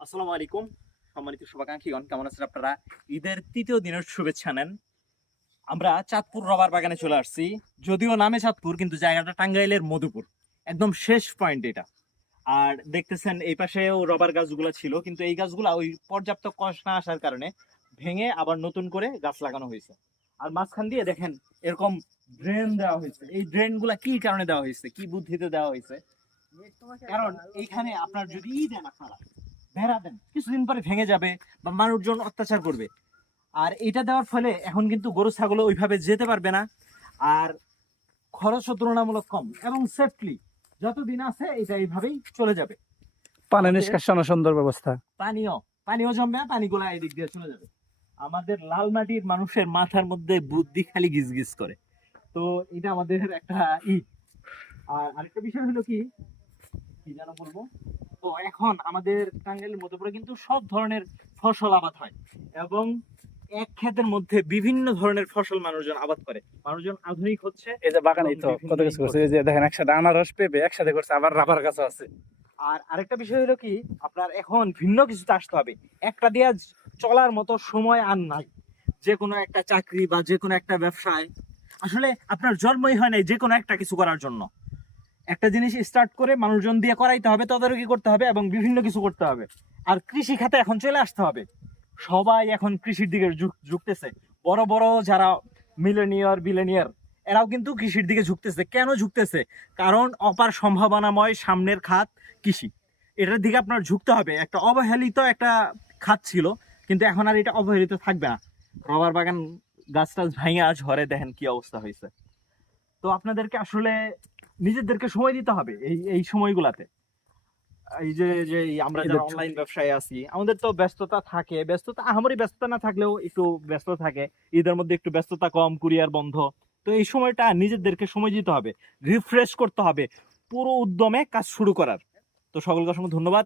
আসসালামু আলাইকুম সম্মানিত শুভাকাঙ্ক্ষীগণ, কেমন আছেন আপনারা? ঈদের তৃতীয় দিনের শুভেচ্ছা নেন। আমরা চাঁদপুর রবার বাগানে চলে আসছি। যদিও নামে চাঁদপুর, কিন্তু জায়গাটা টাঙ্গাইলের মধুপুর, একদম শেষ পয়েন্ট এটা। আর দেখতেছেন এই পাশেও রবার গাছগুলো ছিল, কিন্তু এই গাছগুলা ওই পর্যাপ্ত কষ না আসার কারণে ভেঙে আবার নতুন করে গাছ লাগানো হয়েছে। আর মাঝখান দিয়ে দেখেন এরকম ড্রেন দেওয়া হয়েছে। এই ড্রেন গুলা কি কারণে দেওয়া হয়েছে, কি বুদ্ধিতে দেওয়া হয়েছে? কারণ এইখানে আপনার যদি দেন, আপনারা বেড়া দেন, কিছুদিন পরে ভেঙে যাবে বা মানুষজন অত্যাচার করবে। আর এটা দেওয়ার ফলে এখন কিন্তু গরু ছাগল ওইভাবে যেতে পারবে না। আর খরচও তুলনামূলক কম এবং সেফলি যতদিন আছে এটা এইভাবেই চলে যাবে। পানি নিষ্কাশন সুন্দর ব্যবস্থা। পানীয় পানীয় জমবে, পানিগুলা এদিক দিয়ে চলে যাবে। আমাদের লাল মাটির মানুষের মাথার মধ্যে বুদ্ধি খালি গিজ গিজ করে। তো এটা আমাদের একটা আর আরেকটা বিষয় হলো কি কি যেন বলবো। তো এখন আমাদের টাঙ্গাইলের মধ্যপুরে কিন্তু সব ধরনের ফসল আবাদ হয় এবং এক ক্ষেতের মধ্যে বিভিন্ন ধরনের ফসল মানুষজন আবাদ করে। মানুষজন আধুনিক হচ্ছে। এই যে বাগানে তো কত কিছু করছে, এই যে দেখেন একসাথে আনারস পেঁপে একসাথে করছে, আবার রাবার গাছ আছে। আর আরেকটা বিষয় হলো কি, আপনার এখন ভিন্ন কিছুতে আসতে হবে। একটা দিয়ে চলার মতো সময় আর নাই। যে কোনো একটা চাকরি বা যে কোনো একটা ব্যবসায় আসলে আপনার জন্মই হয় নাই যে কোনো একটা কিছু করার জন্য। একটা জিনিস স্টার্ট করে মানুষজন দিয়ে করাইতে হবে, তদারকি করতে হবে এবং বিভিন্ন কিছু করতে হবে। আর কৃষি খাতে এখন চলে আসতে হবে। সবাই এখন কৃষির দিকে ঝুঁকতেছে। বড় বড় যারা বিলেনিয়ার এরাও কিন্তু কৃষির দিকে ঝুঁকতেছে। কেন ঝুঁকতেছে? কারণ অপার সম্ভাবনাময় সামনের খাত কৃষি। এটার দিকে আপনার ঝুঁকতে হবে। একটা অবহেলিত একটা খাত ছিল, কিন্তু এখন আর এটা অবহেলিত থাকবে না। রবার বাগান গাছ টাছ ভাঙা ঝড়ে দেখেন কি অবস্থা হয়েছে। তো আপনাদেরকে আসলে নিজেদেরকে সময় দিতে হবে এই এই সময়গুলাতে। এই যে যে আমরা যারা অনলাইন ব্যবসায় আছি, আমাদের তো ব্যস্ততা থাকে। ব্যস্ততা আহামরি ব্যস্ততা না থাকলেও একটু ব্যস্ত থাকে। ঈদের মধ্যে একটু ব্যস্ততা কম, কুরিয়ার বন্ধ। তো এই সময়টা নিজেদেরকে সময় দিতে হবে, রিফ্রেশ করতে হবে, পুরো উদ্যমে কাজ শুরু করার। তো সকলকে অসংখ্য ধন্যবাদ।